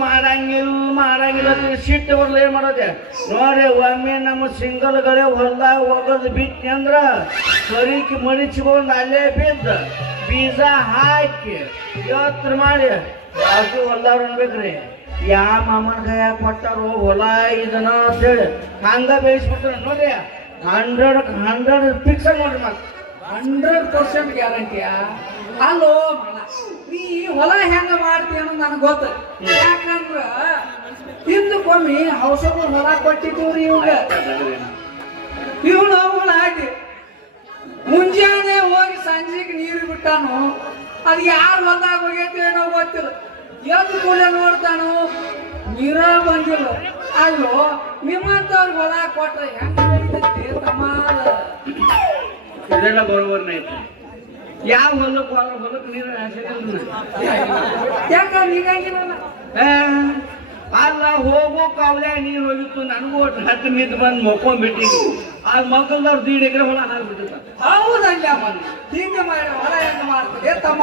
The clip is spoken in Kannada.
ಮಾಡಂಗಿಲ್ಲ ಸಿಟ್ಟು ಬರ್ಲ ಏನ್ ಮಾಡೋದೆ ನೋಡ್ರಿ. ಒಮ್ಮೆ ನಮ್ಮ ಸಿಂಗಲ್ಗಳೇ ಹೊಲ್ದಾಗ ಹೋಗೋದು ಬಿಟ್ಟಿ ಅಂದ್ರ ಸರಿಕಿ ಮಡಿಚ್ಕೊಂಡು ಅಲ್ಲೇ ಬಿದ್ದ ಬೀಜ ಹಾಕಿ ಯೋತ್ರ ಮಾಡಿ ಅದು ಹೊಲ್ದವ್ರು ಅನ್ಬೇಕ್ರಿ. ಯಾ ಮಾಮನ ಕೈಯ ಕೊಟ್ಟಾರು ಹೊಲ ಇದನ್ನ ಅಂತೇಳಿ ಹಂಗ ಬೇಯಿಸ್ಬಿಟ್ರ ನೋಡ್ರಿ. 100 ಫಿಕ್ಸ್ ನೋಡ್ರಿ. ಮತ್ತೆ 100% ಗ್ಯಾರಂಟಿಯ. ಅಲ್ಲೋ ನೀ ಹೊಲ ಹೆಂಗ ಮಾಡ್ತೀಯ ಅನ್ನೋದು ನನಗೆ ಗೊತ್ತ. ಯಾಕಂದ್ರ ಹಿಂದಕ್ಕೊಮ್ಮೆ ಹೌಸಗಳು ಹೊಲ ಕೊಟ್ಟಿದ್ದೀವ್ರಿ ಇವನು ಅವುಗಳು ಹಾಕಿ ಮುಂಜಾನೆ ಹೋಗಿ ಸಂಜೆಗೆ ನೀರು ಬಿಟ್ಟಾನು. ಅದು ಯಾರು ಹೊಲದಾಗ ಹೋಗೈತಿ ಏನೋ ಗೊತ್ತಿಲ್ಲ. ಎದ್ದು ಕೂಡ ನೋಡ್ತಾನು ನೀರ ಬಂದಿಲ್ಲ. ಅಲ್ಲೋ ನಿಮ್ಮಂತವ್ರಿಗೆ ಹೊಲ ಕೊಟ್ರೆ ಹೆಂಗ ತಮಾಲ ಇದೆಲ್ಲ ಬರೋಬರ್ನ ಐತಿ. ಯಾವ ಹೊಲಕ್ಕೆ ನೀರು ಯಾಕ ನೀಗಾಗಿಲ್ಲ ಅಲ್ಲ ಹೋಗೋ ಕಾವಲೆ ನೀರು ಹೋಗಿತ್ತು. ನನಗೂ 10 ನಿಂತು ಬಂದು ಮಕ್ಕೊಂಡ್ಬಿಟ್ಟಿದ್ವಿ. ಆ ಮಕ್ಕಳದವ್ರು 1.5 ಎಕರೆ ಹೊಲ ಹಾಕ್ಬಿಟ್ಟಿದ್ದ. ಹೌದಲ್ಲ ಹಿಂಗೆ ಮಾಡಿ ಹೊಲ ಹೆಂಗ ಮಾಡ್ತದೆ ತಮ್ಮ